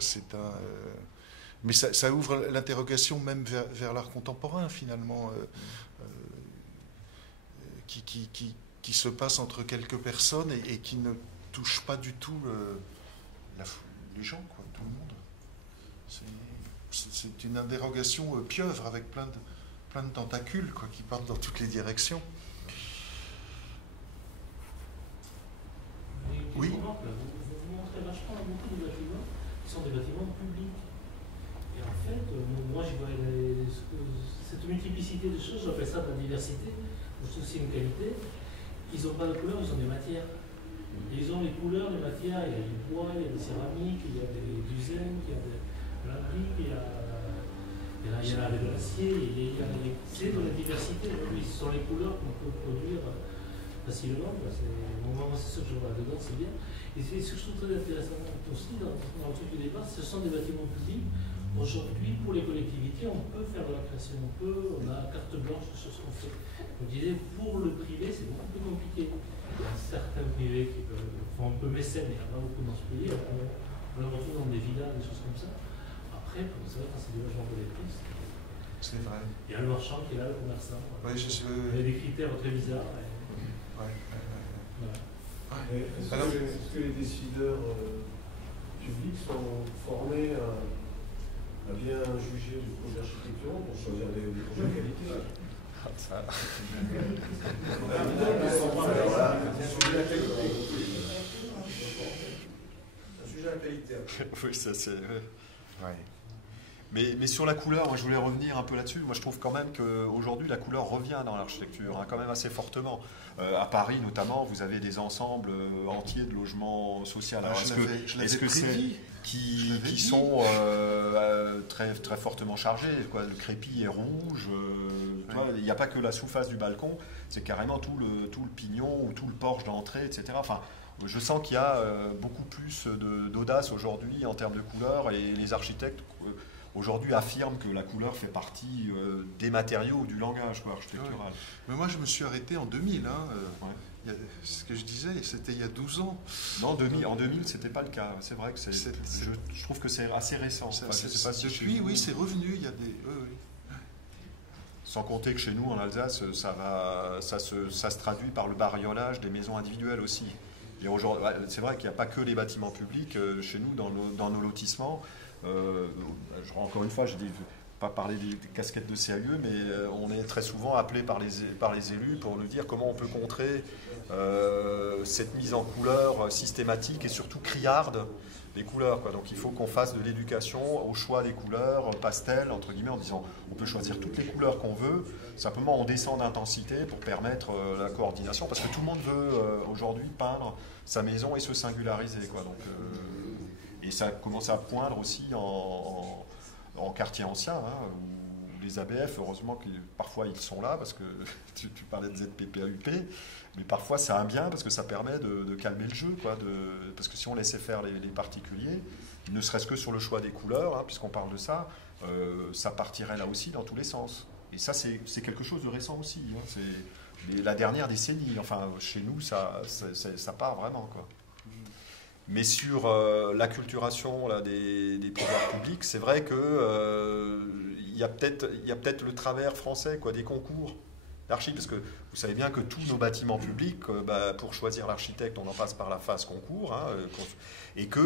Mais ça ouvre l'interrogation même vers l'art contemporain, finalement, qui se passe entre quelques personnes et qui ne touche pas du tout les gens, quoi, tout le monde. C'est une interrogation pieuvre avec plein de tentacules, quoi, qui partent dans toutes les directions. Oui. Vous montrez vachement beaucoup de bâtiments qui sont des bâtiments publics. Et en fait, moi je vois cette multiplicité de choses, j'appelle ça de la diversité, c'est aussi une qualité. ils n'ont pas de couleurs, ils ont des matières. Et ils ont les couleurs, les matières, il y a du bois, il y a des céramiques, il y a du zinc, il y a de la brique, il y a de l'acier, c'est de la diversité. Oui, ce sont les couleurs qu'on peut produire facilement. Moi, c'est ce que je vois dedans, c'est bien. Et ce que je trouve très intéressant aussi dans le truc du départ, ce sont des bâtiments publics. Aujourd'hui, pour les collectivités, on peut faire de la création, on a carte blanche sur ce qu'on fait. Je disais, pour le privé, c'est beaucoup plus compliqué. Il y a certains privés qui font un peu mécène, il n'y a pas beaucoup dans ce pays. On le retrouve dans des villas, des choses comme ça. Après, c'est vrai, quand c'est des logements collectifs, c'est vrai. Il y a le marchand qui est là, le commerçant. Ouais, il y a des critères très bizarres. Est-ce que les décideurs publics sont formés à bien juger du projet architectural pour choisir des projets de qualité? Ça. Un sujet à qualité. Oui, ça c'est. Ouais. Mais sur la couleur, moi, je voulais revenir un peu là-dessus. Moi, je trouve quand même qu'aujourd'hui, la couleur revient dans l'architecture, hein, quand même assez fortement. À Paris, notamment, vous avez des ensembles entiers de logements sociaux. Alors, est-ce que c'est qui sont très, très fortement chargés, quoi. Le crépi est rouge. Il n'y a pas que la sous-face du balcon, c'est carrément tout le pignon ou tout le porche d'entrée, etc. Enfin, je sens qu'il y a beaucoup plus d'audace aujourd'hui en termes de couleur, et les architectes aujourd'hui affirment que la couleur fait partie des matériaux ou du langage architectural. Ouais. Mais moi, je me suis arrêté en 2000. Ce que je disais, c'était il y a 12 ans. Non, en 2000, ce n'était pas le cas. C'est vrai que je trouve que c'est assez récent. Depuis, oui, c'est revenu. Il y a des... Sans compter que chez nous, en Alsace, ça se traduit par le bariolage des maisons individuelles aussi. Et aujourd'hui, c'est vrai qu'il n'y a pas que les bâtiments publics. Chez nous, dans nos lotissements, encore une fois, je ne vais pas parler des casquettes de CAE, mais on est très souvent appelé par les élus pour nous dire comment on peut contrer cette mise en couleur systématique et surtout criarde des couleurs, quoi. Donc il faut qu'on fasse de l'éducation au choix des couleurs pastel, entre guillemets, en disant on peut choisir toutes les couleurs qu'on veut, simplement on descend d'intensité pour permettre la coordination, parce que tout le monde veut aujourd'hui peindre sa maison et se singulariser, quoi. Donc, et ça commence à poindre aussi en quartier ancien, hein, où les ABF, heureusement que parfois ils sont là, parce que tu parlais de ZPPAUP, mais parfois c'est un bien parce que ça permet de calmer le jeu, quoi, parce que si on laissait faire les particuliers, ne serait-ce que sur le choix des couleurs, hein, puisqu'on parle de ça, ça partirait là aussi dans tous les sens. Et ça, c'est quelque chose de récent aussi, hein, c'est la dernière décennie, enfin chez nous ça part vraiment, quoi. Mais sur l'acculturation des pouvoirs publics, c'est vrai que il y a peut-être le travers français, quoi, des concours d'archi, parce que vous savez bien que tous nos bâtiments publics, pour choisir l'architecte, on en passe par la phase concours, hein, et que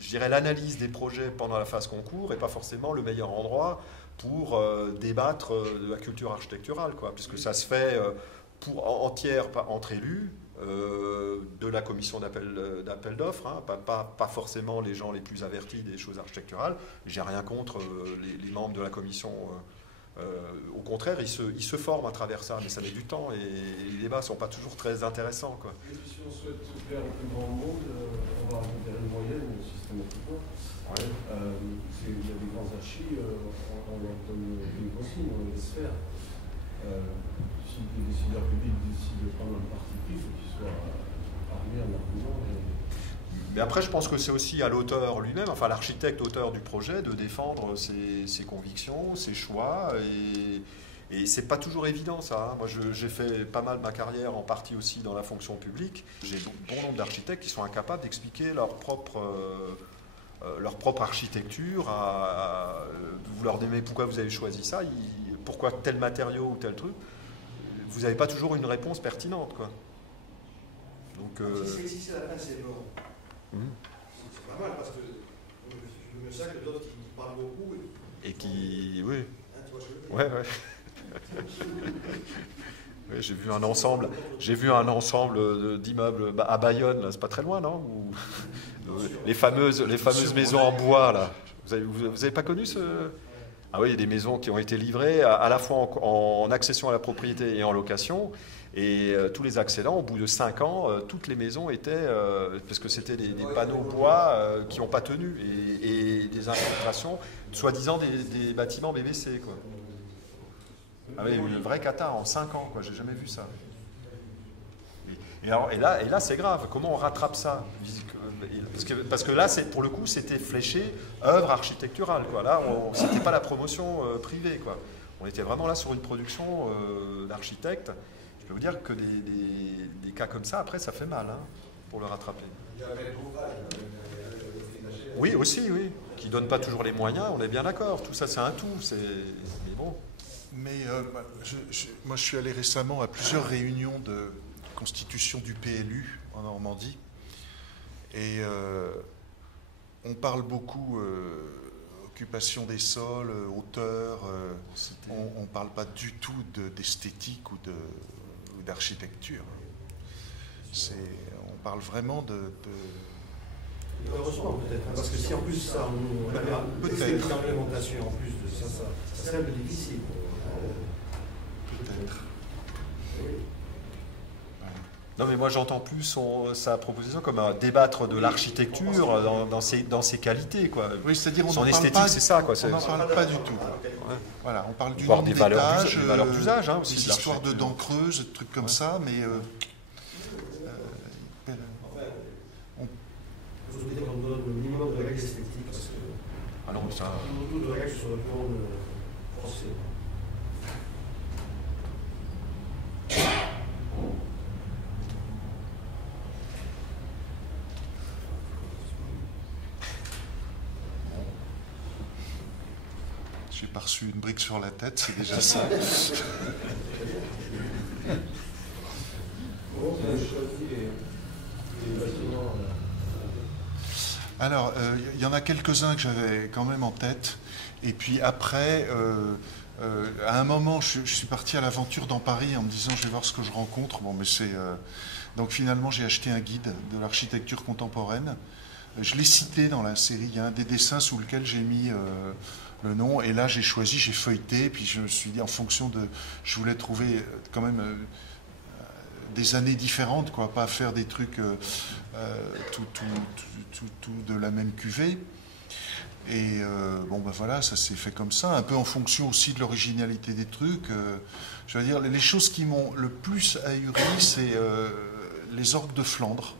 je dirais l'analyse des projets pendant la phase concours n'est pas forcément le meilleur endroit pour débattre de la culture architecturale, quoi, puisque ça se fait entre élus, de la commission d'appel d'offres, hein, pas forcément les gens les plus avertis des choses architecturales. J'ai rien contre les membres de la commission. Au contraire, ils se forment à travers ça, mais ça met du temps et les débats ne sont pas toujours très intéressants, quoi. Et puis si on souhaite faire le plus grand monde, on va rencontrer une moyenne systématiquement. Ouais. Il y a des grands archis, on leur donne une consigne, on les laisse faire. Si les décideurs publics décident de prendre un parti pris, il faut qu'ils soient armés en arguments. Mais après, je pense que c'est aussi à l'auteur lui-même, enfin l'architecte auteur du projet, de défendre ses convictions, ses choix, et c'est pas toujours évident, ça, hein. Moi, j'ai fait pas mal ma carrière en partie aussi dans la fonction publique. J'ai bon nombre d'architectes qui sont incapables d'expliquer leur propre architecture. Vous leur demandez pourquoi vous avez choisi ça, pourquoi tel matériau ou tel truc. Vous n'avez pas toujours une réponse pertinente, quoi. Donc, si c'est la fin, c'est bon. C'est pas mal, parce que je me sens que d'autres qui parlent beaucoup. Et qui. Oui. Hein, tu vois ce que je veux dire ? Ouais. Oui, j'ai vu un ensemble d'immeubles à Bayonne, c'est pas très loin, non ? Les fameuses maisons en bois, là. Vous avez pas connu ce... Ah oui, il y a des maisons qui ont été livrées à la fois en accession à la propriété et en location, Et tous les accédants, au bout de 5 ans, toutes les maisons étaient, parce que c'était des panneaux bois qui n'ont pas tenu, et des infiltrations, soi-disant des bâtiments BBC, quoi. Ah oui, une vraie cata en 5 ans, quoi. J'ai jamais vu ça. Et là, c'est grave. Comment on rattrape ça? Parce que là, pour le coup, c'était fléché œuvre architecturale, quoi. Là, c'était pas la promotion privée, quoi. On était vraiment là sur une production d'architectes. Je peux vous dire que des cas comme ça, après, ça fait mal, hein, pour le rattraper. Oui, aussi, oui. Qui ne donnent pas toujours les moyens, on est bien d'accord. Tout ça, c'est un tout. Mais bon. Mais moi, je suis allé récemment à plusieurs réunions de constitution du PLU en Normandie. Et on parle beaucoup occupation des sols, hauteur. On ne parle pas du tout d'esthétique ou d'architecture. On parle vraiment de... Heureusement peut-être, parce que si en plus ça, on avait peut-être l'implémentation en plus de ça serait un peu difficile. Peut-être. Non, mais moi j'entends plus sa proposition comme débattre de l'architecture dans ses qualités, quoi. Oui, c'est-à-dire son esthétique, c'est ça, quoi. On n'en parle pas du tout. Ouais. Voilà, on parle du nombre nombre d'étages, des valeurs d'usage, hein, aussi, des histoires de dents creuses, des trucs comme ça, mais Vous souhaitez qu'on donne le minimum de règles esthétiques, parce que ah non, ça... beaucoup de règles sur le plan français. J'ai pas reçu une brique sur la tête, c'est déjà ça. Alors, il y en a quelques-uns que j'avais quand même en tête. Et puis après, à un moment, je suis parti à l'aventure dans Paris en me disant je vais voir ce que je rencontre. Bon, mais donc finalement, j'ai acheté un guide de l'architecture contemporaine. Je l'ai cité dans la série. Il y a un des dessins sous lequel j'ai mis le nom. Et là, j'ai choisi, j'ai feuilleté. Puis je me suis dit, en fonction de... Je voulais trouver quand même... des années différentes, quoi, pas faire des trucs tout de la même cuvée. Et bon, ben voilà, ça s'est fait comme ça, un peu en fonction aussi de l'originalité des trucs. Je veux dire, les choses qui m'ont le plus ahuri, c'est les orgues de Flandre.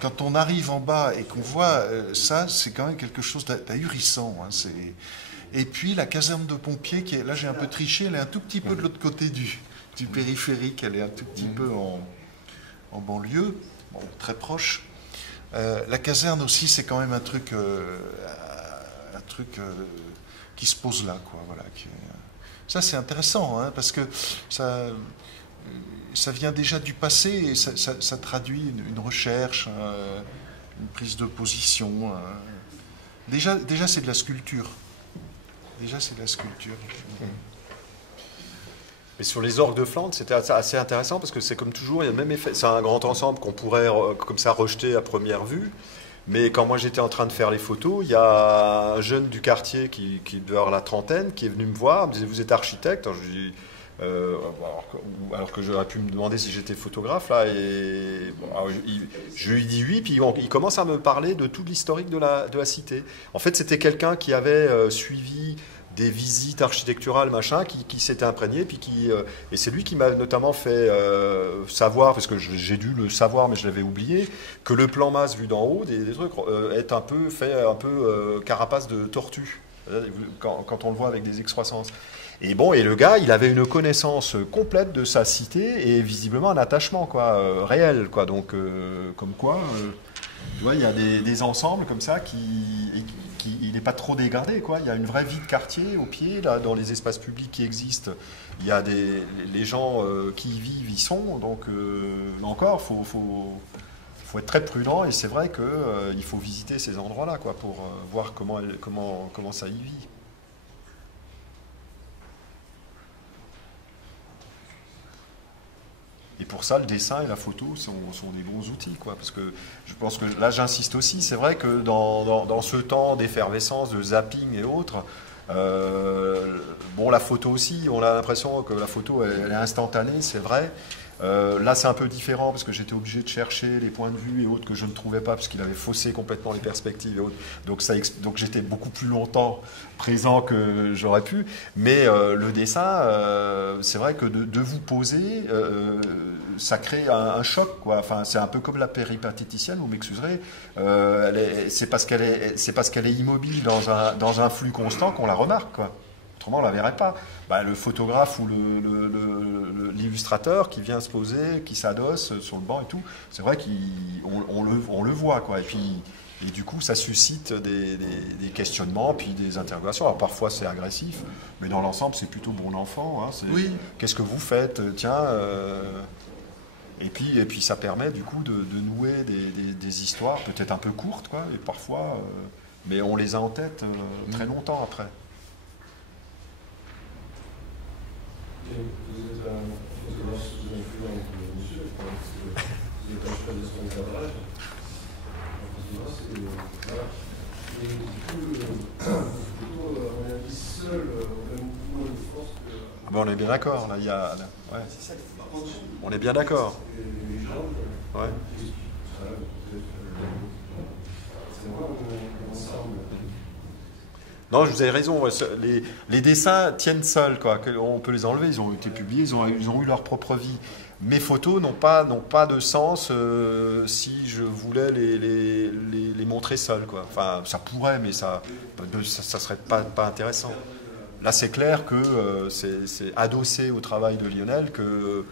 Quand on arrive en bas et qu'on voit ça, c'est quand même quelque chose d'ahurissant. Hein, et puis la caserne de pompiers, qui est, là j'ai un peu triché, elle est un tout petit peu de l'autre côté du périphérique, elle est un tout petit peu en banlieue, bon, très proche. La caserne aussi, c'est quand même un truc qui se pose là, quoi. Voilà, ça, c'est intéressant, hein, parce que ça vient déjà du passé et ça traduit une recherche, une prise de position. Déjà, c'est de la sculpture. Déjà, c'est de la sculpture. Mais sur les orgues de Flandre, c'était assez intéressant parce que c'est comme toujours, il y a le même effet. C'est un grand ensemble qu'on pourrait comme ça rejeter à première vue. Mais quand moi j'étais en train de faire les photos, il y a un jeune du quartier qui devait avoir la trentaine qui est venu me voir, me disait vous êtes architecte. Alors, je lui dis, alors que j'aurais pu me demander si j'étais photographe là, et bon, je lui dis oui, puis il commence à me parler de tout l'historique de la cité. En fait, c'était quelqu'un qui avait suivi des visites architecturales, machin, qui s'était imprégné, puis et c'est lui qui m'a notamment fait savoir, parce que j'ai dû le savoir, mais je l'avais oublié, que le plan masse vu d'en haut, des trucs, est un peu carapace de tortue, quand on le voit avec des X300. Et bon, et le gars, il avait une connaissance complète de sa cité, et visiblement un attachement, quoi, réel, quoi, donc, comme quoi... tu vois, il y a des ensembles comme ça il n'est pas trop dégradé, quoi. Il y a une vraie vie de quartier au pied, là, dans les espaces publics qui existent. Il y a les gens qui y vivent, y sont. Donc, là encore, faut être très prudent. Et c'est vrai qu'il faut visiter ces endroits-là, quoi, pour voir comment ça y vit. Et pour ça, le dessin et la photo sont des bons outils, quoi. Parce que je pense que là, j'insiste aussi, c'est vrai que dans ce temps d'effervescence, de zapping et autres, Bon, la photo aussi, on a l'impression que la photo elle est instantanée, c'est vrai. Là, c'est un peu différent parce que j'étais obligé de chercher les points de vue et autres que je ne trouvais pas parce qu'il avait faussé complètement les perspectives et autres. Donc j'étais beaucoup plus longtemps présent que j'aurais pu. Mais le dessin, c'est vrai que de vous poser, ça crée un choc, quoi. Enfin, c'est un peu comme la péripatéticienne, vous m'excuserez. C'est parce qu'elle est immobile dans un flux constant qu'on la remarque, quoi. Autrement, on ne la verrait pas. Le photographe ou l'illustrateur qui vient se poser, qui s'adosse sur le banc et tout, c'est vrai qu'on le voit, quoi. Et du coup, ça suscite des questionnements, puis des interrogations. Alors parfois, c'est agressif, mais dans l'ensemble, c'est plutôt bon enfant. Hein. Oui. Qu'est-ce que vous faites? Tiens. Et puis, ça permet du coup de nouer des histoires, peut-être un peu courtes, quoi. Et parfois, mais on les a en tête très longtemps après. Vous êtes un sous influent monsieur, vous êtes un choix de son cadrage. Voilà. Et du coup, à mon avis, seul, on a beaucoup moins de force que. On est bien d'accord, là, ouais. On est bien d'accord. Les gens, ouais. C'est vraiment ensemble. Non, je vous avez raison. Les dessins tiennent seuls, quoi. On peut les enlever. Ils ont été publiés. Ils ont eu leur propre vie. Mes photos n'ont pas de sens si je voulais les montrer seuls, quoi. Enfin, ça pourrait, mais ça serait pas intéressant. Là, c'est clair que c'est adossé au travail de Lionel que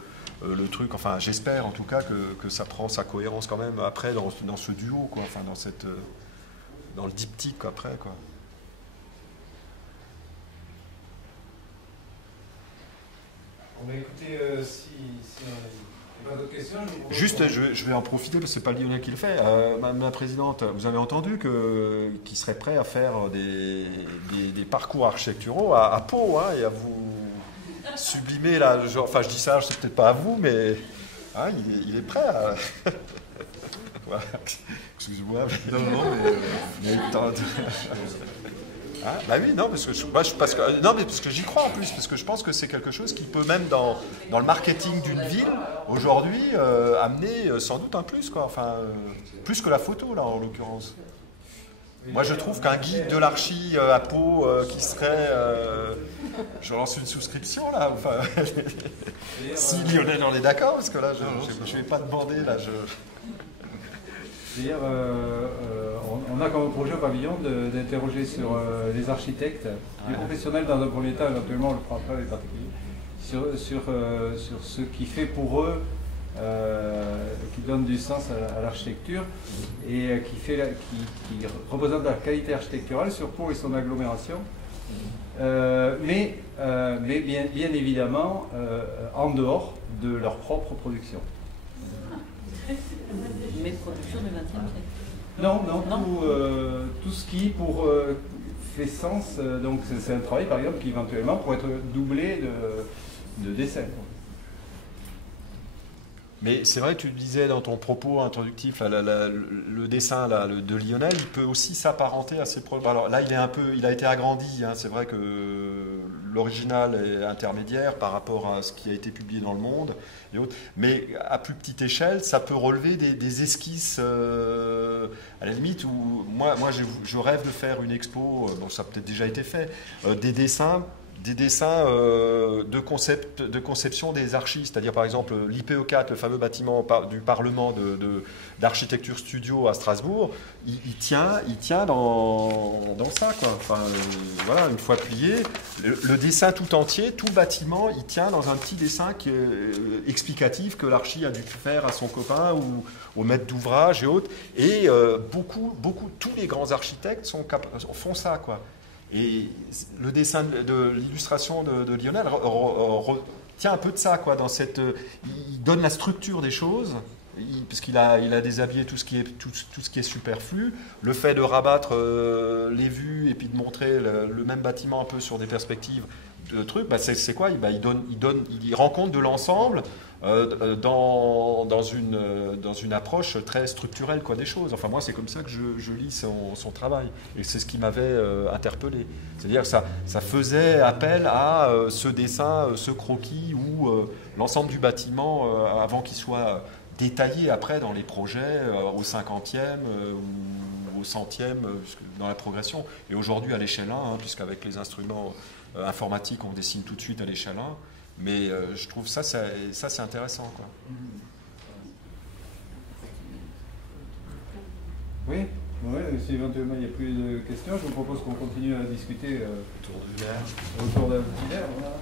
le truc. Enfin, j'espère en tout cas que ça prend sa cohérence quand même après dans ce duo, quoi. Enfin, dans le diptyque après, quoi. On va écouter si on n'a pas d'autres questions. Juste, je vais en profiter parce que c'est pas Lionel qui le fait. Madame la Présidente, vous avez entendu qu'il serait prêt à faire des parcours architecturaux à Pau, hein, et à vous sublimer là. Enfin, je dis ça, je sais peut-être pas à vous, mais hein, il est prêt à. Voilà. Excuse-moi. Non, mais il y a eu le temps de. Ah, bah oui, non, parce que j'y crois en plus, parce que je pense que c'est quelque chose qui peut même dans le marketing d'une ville aujourd'hui amener sans doute un plus, quoi. Enfin, plus que la photo là en l'occurrence. Moi, je trouve qu'un guide de l'archi à Pau qui serait, je lance une souscription là. Enfin, si Lionel en est d'accord, parce que là, je vais pas demander là. C'est-à-dire, on a comme projet au pavillon d'interroger sur les architectes, les professionnels dans un premier temps, éventuellement on le fera après les particuliers, sur ce qui fait pour eux, qui donne du sens à l'architecture et qui représente la qualité architecturale sur Pau et son agglomération. Mais bien évidemment en dehors de leur propre production. Mais production du XXe siècle. Non, tout ce qui fait sens. Donc c'est un travail par exemple qui éventuellement pourrait être doublé de dessins. Mais c'est vrai que tu disais dans ton propos introductif, là, le dessin là, de Lionel, il peut aussi s'apparenter à ses propres. Alors là, il a été agrandi. Hein, c'est vrai que l'original est intermédiaire par rapport à ce qui a été publié dans Le Monde et autres. Mais à plus petite échelle, ça peut relever des esquisses à la limite où moi je rêve de faire une expo. Bon, ça a peut-être déjà été fait. Des dessins de conception des archives, c'est-à-dire par exemple l'IPE4, le fameux bâtiment du Parlement d'architecture studio à Strasbourg, il tient dans ça, quoi. Enfin, voilà, une fois plié, le dessin tout entier, tout le bâtiment, il tient dans un petit dessin qui est explicatif que l'archi a dû faire à son copain ou au maître d'ouvrage et autres. Et beaucoup, tous les grands architectes font ça, quoi. Et le dessin de l'illustration de Lionel tient un peu de ça, quoi, il donne la structure des choses, puisqu'il a déshabillé tout ce qui est superflu. Le fait de rabattre les vues et puis de montrer le même bâtiment un peu sur des perspectives de trucs, c'est quoi, il rend compte de l'ensemble dans une approche très structurelle quoi, des choses. Enfin, moi, c'est comme ça que je lis son travail. Et c'est ce qui m'avait interpellé. C'est-à-dire que ça faisait appel à ce dessin, ce croquis, où l'ensemble du bâtiment, avant qu'il soit détaillé après dans les projets, au 50e ou au 100e, dans la progression. Et aujourd'hui à l'échelle 1, hein, puisqu'avec les instruments informatiques, on dessine tout de suite à l'échelle 1. Mais je trouve ça c'est intéressant, quoi. Oui, si éventuellement il n'y a plus de questions, je vous propose qu'on continue à discuter autour d'un petit verre. Voilà.